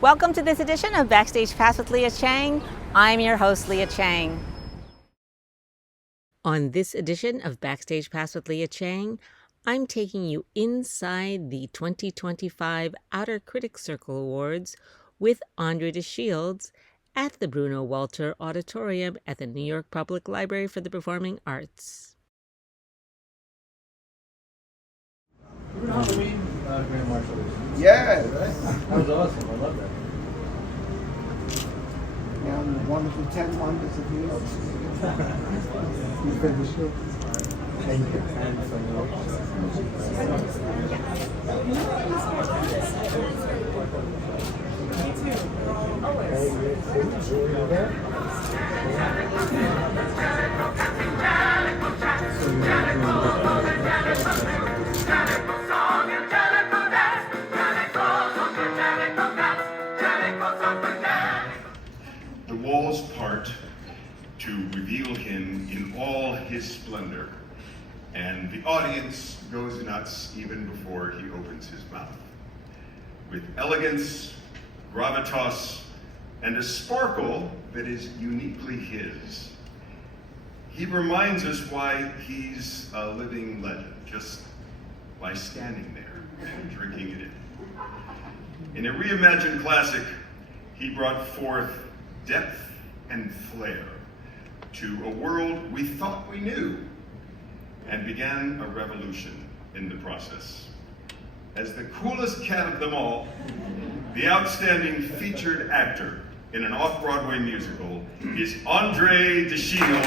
Welcome to this edition of Backstage Pass with Leah Chang. I'm your host, Leah Chang. On this edition of Backstage Pass with Leah Chang, I'm taking you inside the 2025 Outer Critics Circle Awards with André DeShields at the Bruno Walter Auditorium at the New York Public Library for the Performing Arts. Halloween Grand Marshal. Yeah, right. That was awesome. I love that. And the wonderful 10 wonders of New York City. You finished it? Thank you. The walls part to reveal him in all his splendor, and the audience goes nuts even before he opens his mouth. With elegance, gravitas, and a sparkle that is uniquely his, he reminds us why he's a living legend, just by standing there and drinking it in. In a reimagined classic, he brought forth depth and flair to a world we thought we knew, and began a revolution in the process. As the coolest cat of them all, the outstanding featured actor in an off-Broadway musical is André DeShields.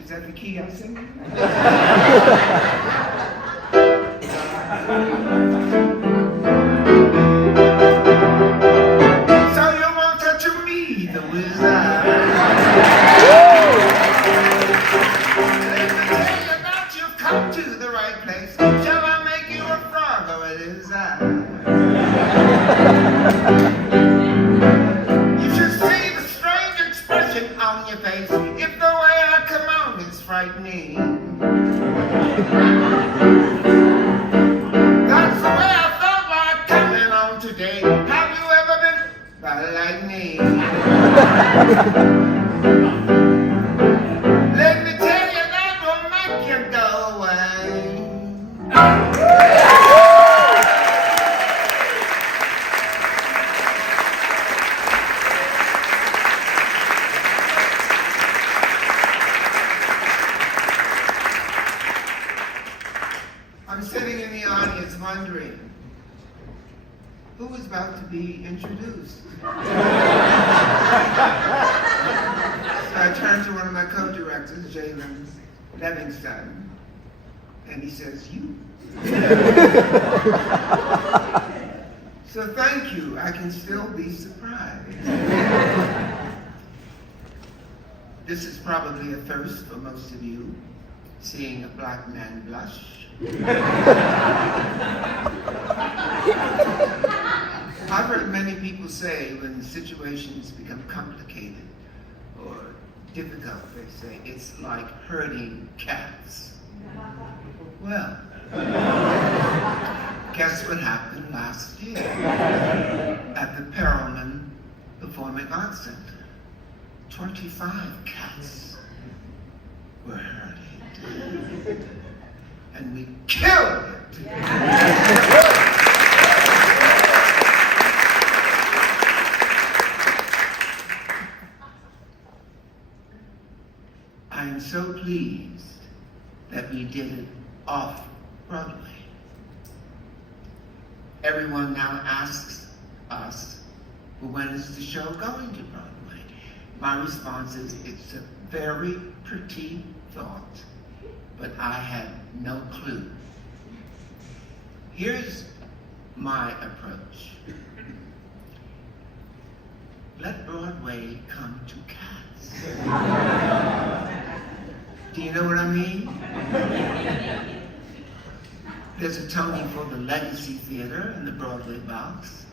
Is that the key I'm singing? So you won't touch me, the wizard. Let me tell you that you've come to the right place. Shall I make you a frog or a lizard? You should see the strange expression on your face if the way I come on is frightening. That's the way I felt like coming on today. Have you ever been like me? Let me tell you that will make you go away. I'm sitting in the audience wondering, who is about to be introduced? So I turned to one of my co-directors, Zhailon, Levingston, and he says, you. So thank you, I can still be surprised. This is probably a first for most of you, seeing a black man blush. I've heard many people say when situations become complicated or difficult, they say it's like herding cats. Well, guess what happened last year at the Perelman Performing Arts Center? 25 cats were herded. And we killed it. I am so pleased that we did it off-Broadway. Everyone now asks us, well, when is the show going to Broadway? My response is, it's a very pretty thought, but I had no clue. Here's my approach. Let Broadway come to Cats. Do you know what I mean? There's a Tony for the Legacy Theater in the Broadway box.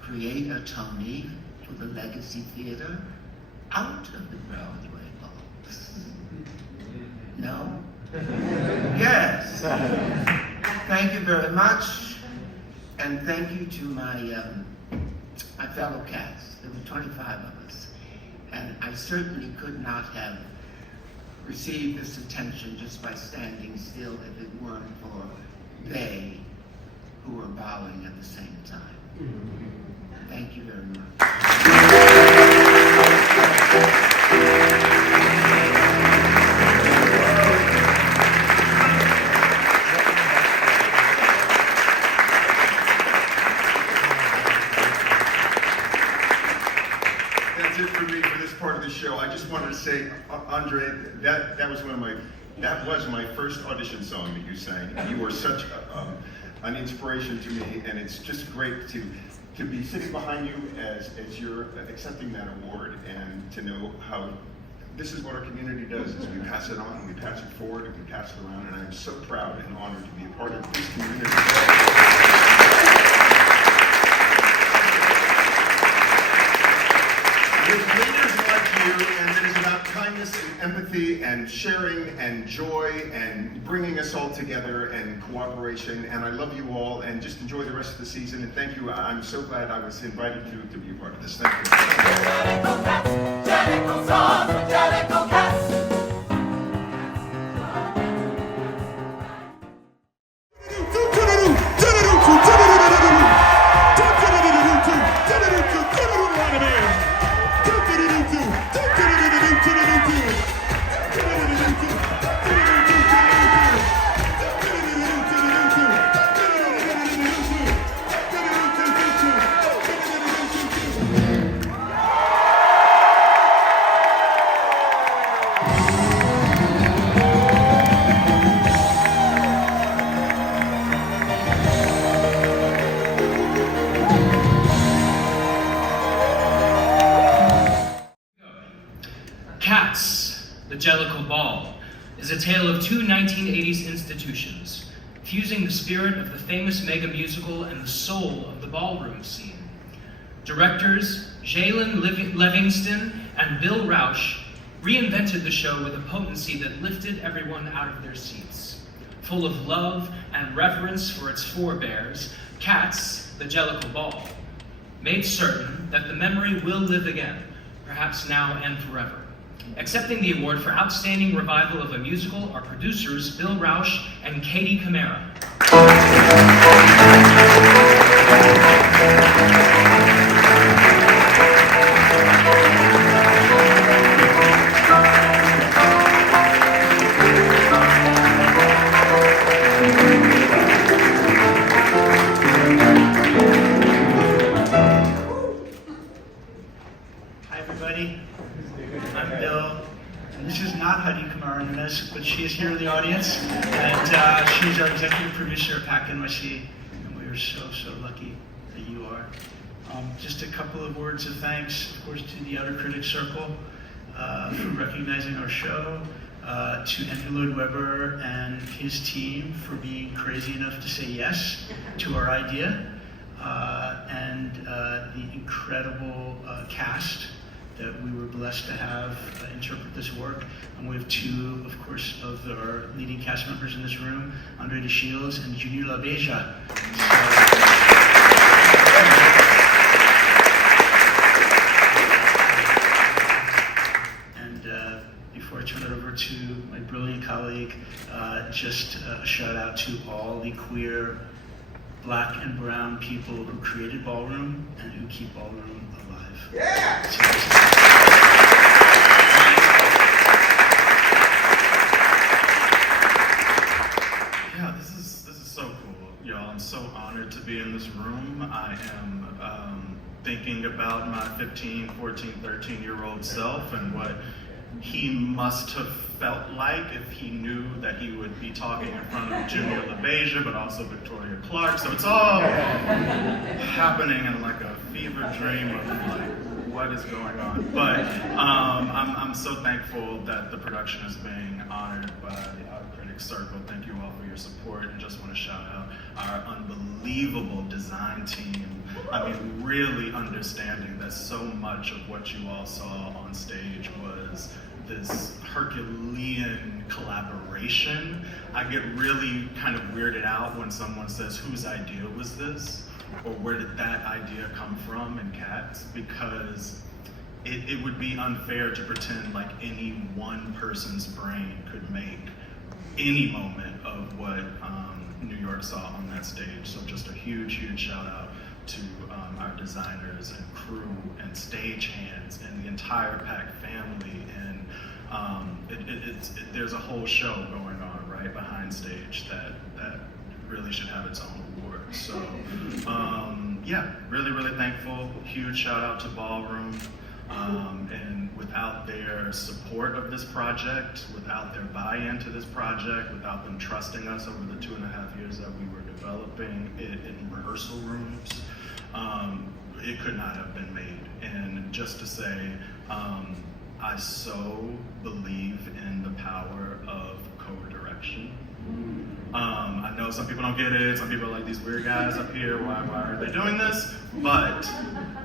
Create a Tony for the Legacy Theater out of the Broadway box. No? Yes. Thank you very much. And thank you to my fellow cats. There were 25 of us. And I certainly could not have received this attention just by standing still if it weren't for they who were bowing at the same time. Thank you very much. That's it for me for this part of the show. I just wanted to say, Andre, that was my first audition song that you sang. You were such an inspiration to me, and it's just great to be sitting behind you as you're accepting that award, and to know how this is what our community does, is we pass it on, and we pass it forward, and we pass it around, and I'm so proud and honored to be a part of this community. With leaders like you, and it is about kindness and empathy and sharing and joy and bringing us all together and cooperation. And I love you all, and just enjoy the rest of the season. And thank you. I'm so glad I was invited to be a part of this. Thank you. Jellicle cats, Jellicle songs for Jellicle cats. Cats, the Jellicle Ball, is a tale of two 1980s institutions, fusing the spirit of the famous mega musical and the soul of the ballroom scene. Directors Zhailon, Levingston, and Bill Rauch reinvented the show with a potency that lifted everyone out of their seats. Full of love and reverence for its forebears, Cats, the Jellicle Ball, made certain that the memory will live again, perhaps now and forever. Accepting the award for Outstanding Revival of a Musical are producers Bill Rauch and Khady Kamara. Hi everybody, I'm Bill, and this is not Nunez, but she is here in the audience, and she's our executive producer at PAC NYC, and we are so lucky that you are. Just a couple of words of thanks, of course, to the Outer Critics Circle for recognizing our show, to Andrew Lloyd Webber and his team for being crazy enough to say yes to our idea, and the incredible cast that we were blessed to have interpret this work. And we have two, of course, of our leading cast members in this room, André de Shields and Junior LaBeija. And before I turn it over to my brilliant colleague, just a shout out to all the queer, Black and brown people who created ballroom and who keep ballroom alive. Yeah! Yeah, this is so cool, y'all. I'm so honored to be in this room. I am thinking about my 15, 14, 13-year-old self and what he must have felt like if he knew that he would be talking in front of Junior LaBeija, but also Victoria Clark. So it's all happening in like a fever dream of like, what is going on? But I'm so thankful that the production is being honored by our Critics Circle. Thank you all for your support, and just want to shout out our unbelievable design team. I mean, really understanding that so much of what you all saw on stage was this Herculean collaboration. I get really kind of weirded out when someone says, whose idea was this? Or where did that idea come from in Cats? Because it would be unfair to pretend like any one person's brain could make any moment of what New York saw on that stage. So just a huge, huge shout out to our designers and crew and stage hands and the entire PAC family. And there's a whole show going on right behind stage that really should have its own award. So yeah, really, really thankful. Huge shout out to Ballroom. And without their support of this project, without their buy-in to this project, without them trusting us over the 2.5 years that we were developing it in rehearsal rooms, it could not have been made. And just to say, I so believe in the power of co-direction. I know some people don't get it. Some people are like, these weird guys up here, why are they doing this? But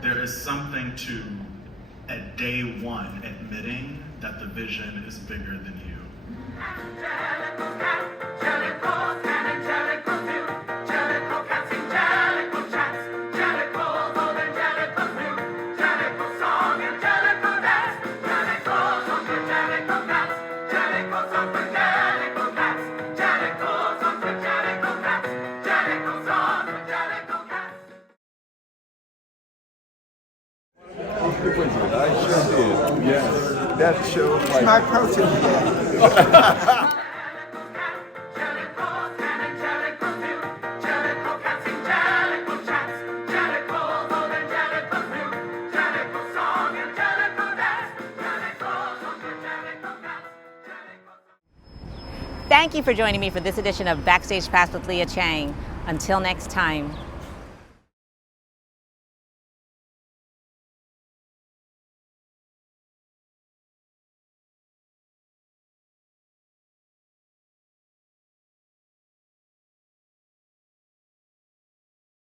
there is something to, at day one, admitting that the vision is bigger than you. I sure did. Yes. That show. It's my protein. Thank you for joining me for this edition of Backstage Pass with Leah Chang. Until next time.